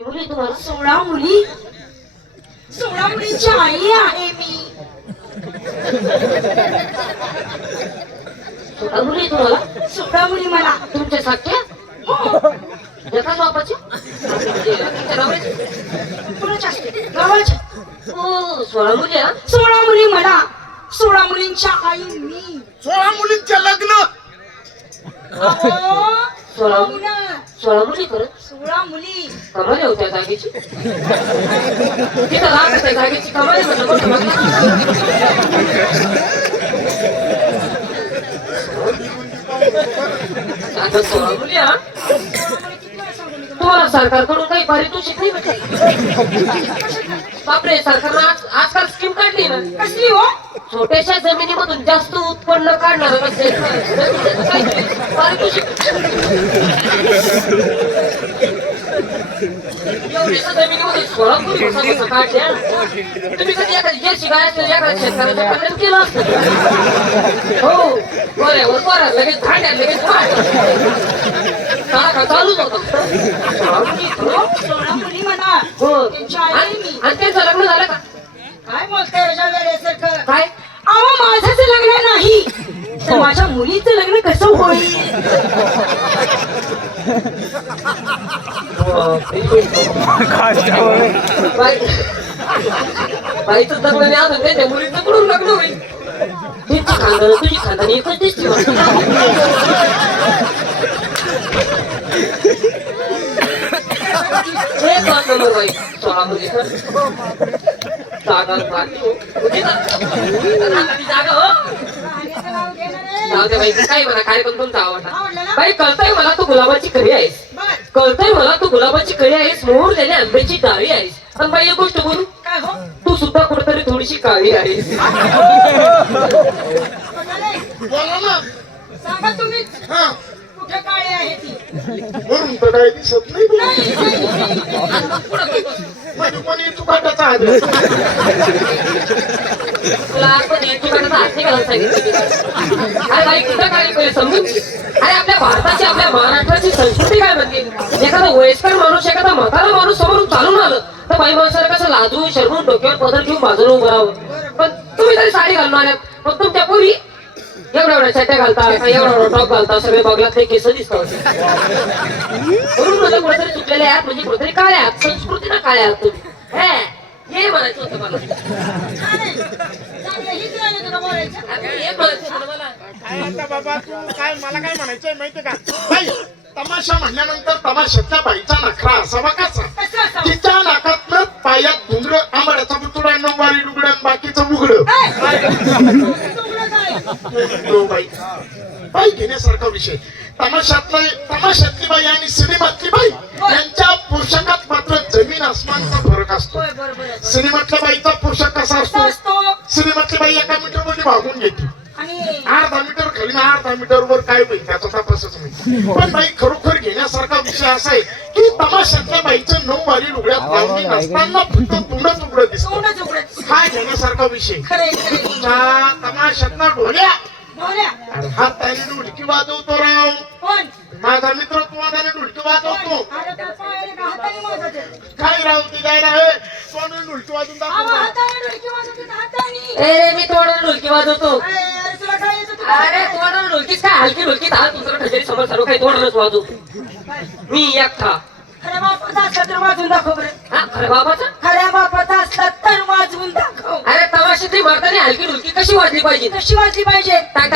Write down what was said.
मुली तुम्हाला 16 मुली 16 मुलींची आई आहे मी. 16 मुली तुम्हाला 16 मुली मला तुमच्या सारख्या एकाच बापाच्या कुणाच्या गावाच्या हो 16 मुली 16 मुली मला 16 मुलींच्या आई मी 16 मुलींचे लग्न 16 मुली करत 16 मुली कमाल होत्या जागेची तिथं राहत त्या जागेची कमाल आता 16 मुली तुम्हाला सरकारकडून काही पारितोषिक नाही भेटले बापरे सरकारनं आजकाल स्कीम काढली ना कसली हो छोट्याशा जमिनीमधून जास्त उत्पन्न काढणार पारितोषिक एवढ्याशा जमिनीमध्ये 16 मुली कसं काढल्या तुम्ही कधी एखादी जर्सी गाय असेल एखाद्या शेतकऱ्याचं कल्याण केलं असतं हो बऱ्यावर बरं लगेच भांड्या लगेच का चालूच होतं 16 मुली म्हणा हो आणि त्यांचं लग्न झालं का काय बोलतंय काय अहो माझंच लग्न नाही तर माझ्या मुलीचं लग्न कसं होईल बाईचं लग्न नाही अजून त्यांच्या मुलीचं कुठून लग्न होईल त्यांची खानदान तुझी खानदान एकच दिसते बाई 16 मुली जागा बाई काय म्हणा कार्यक्रम तुमचा आवडला बाई कळतंय मला तू गुलाबाची कळी आहेस कळतंय मला तू गुलाबाची कळी आहेस मोहरलेल्या आंब्याची डाळी आहेस पण बाई एक गोष्ट बोलू तू सुद्धा कुठेतरी थोडीशी काळी आहेस सांगा तुम्ही कुठे काळी आहे ती वरून तर काय दिसत नाही म्हणजे कोणी चुकाटाचा हात तुला आपण चुकाटाचा हात नाही घालून सांगितलं अरे बाई कुठं काळी पहिले समजून अरे आपल्या भारताची आपल्या महाराष्ट्राची संस्कृती काय म्हणते एखादा वयस्कर माणूस एखादा म्हातारा माणूस समोरून चालून आलं तर बाई माणसाला कसं लाजून शरमून डोक्यावर पदर घेऊन बाजूला उभं राहावं पण तुम्ही तरी साडी घालून आल्यात मग तुमच्या पोरी एवढ्या चट्ट्या घालता एवढा टॉप घालता सगळे बघलात ते केस दिसतात म्हणून मला कुठेतरी चुकलेले आहात म्हणजे कुठेतरी काळे आहात संस्कृतीनं काळे आहात तुम्ही हे म्हणायचं होतं मला हे म्हणायचं होतं मला काय आता बाबा तू काय मला काय म्हणायचंय माहितीये का बाई तमाशा म्हणल्यानंतर तमाशातल्या बाईचा नखरा असावा कसा तिच्या नाकातनं पायात घुंगर आंबाड्याचा बुचुडा नऊवारी डुगडं बाकीचं उघड बाई बाई घेण्यासारखा विषय तमाशातली बाई आणि सिनेमातली बाई यांच्या पोशाखात मात्र जमीन आसमानचा फरक असतो सिनेमातल्या बाईचा पोशाख कसा असतो सिनेमातली बाई एका मीटर मध्ये भागून घेते अर्धा मीटर खाली ना अर्धा मीटर वर काय होईल त्याचा तपासच नाही पण बाई खरोखर घेण्यासारखा विषय असा आहे की तमाशातल्या बाईचं नऊवारी लुगड्यात लावणी नसताना फक्त तोंडच उघडं दिसतं हा घेण्यासारखा विषय तुमच्या तमाशातला ढोल्या हाताने ढोलकी वाजवतो राव माझा मित्र तोंडाने ढोलकी वाजवतो काय राव ते जायला हे तोंडाने ढोलकी वाजवून मी तोंडाने ढोलकी वाजवतो अरे तोंडाने ढोलकीच काय हलकी ढोलकी दहा दुसरा ठेवली समोर सर्व काही तोंडानच वाजवतो मी एकटा खऱ्या बापाचा असला तर वाजवून दाखव बरं खऱ्या बापाचा असला तर वाजवून दाखव अरे तमाशातली मारताना हलकी ढोलकी कशी वाजली पाहिजे टाक